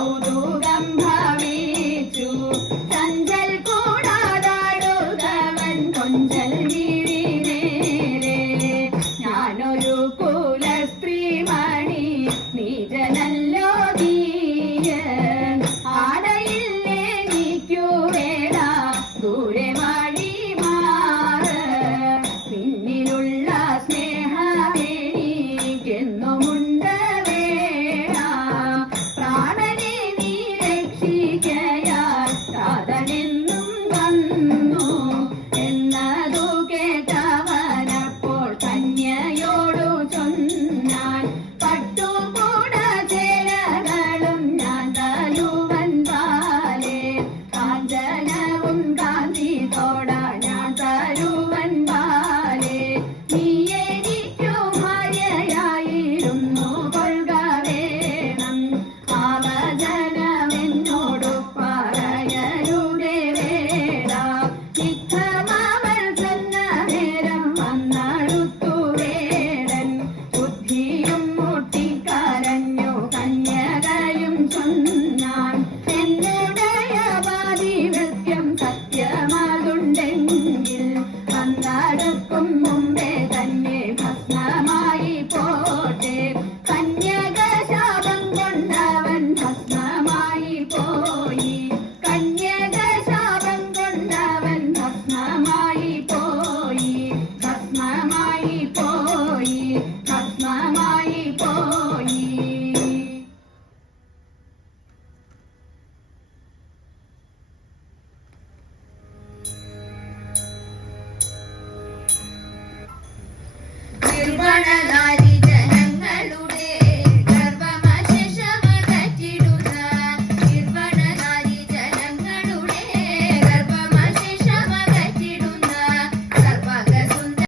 ഔദൂരം ഭാവേ தன்னான் திருமணலா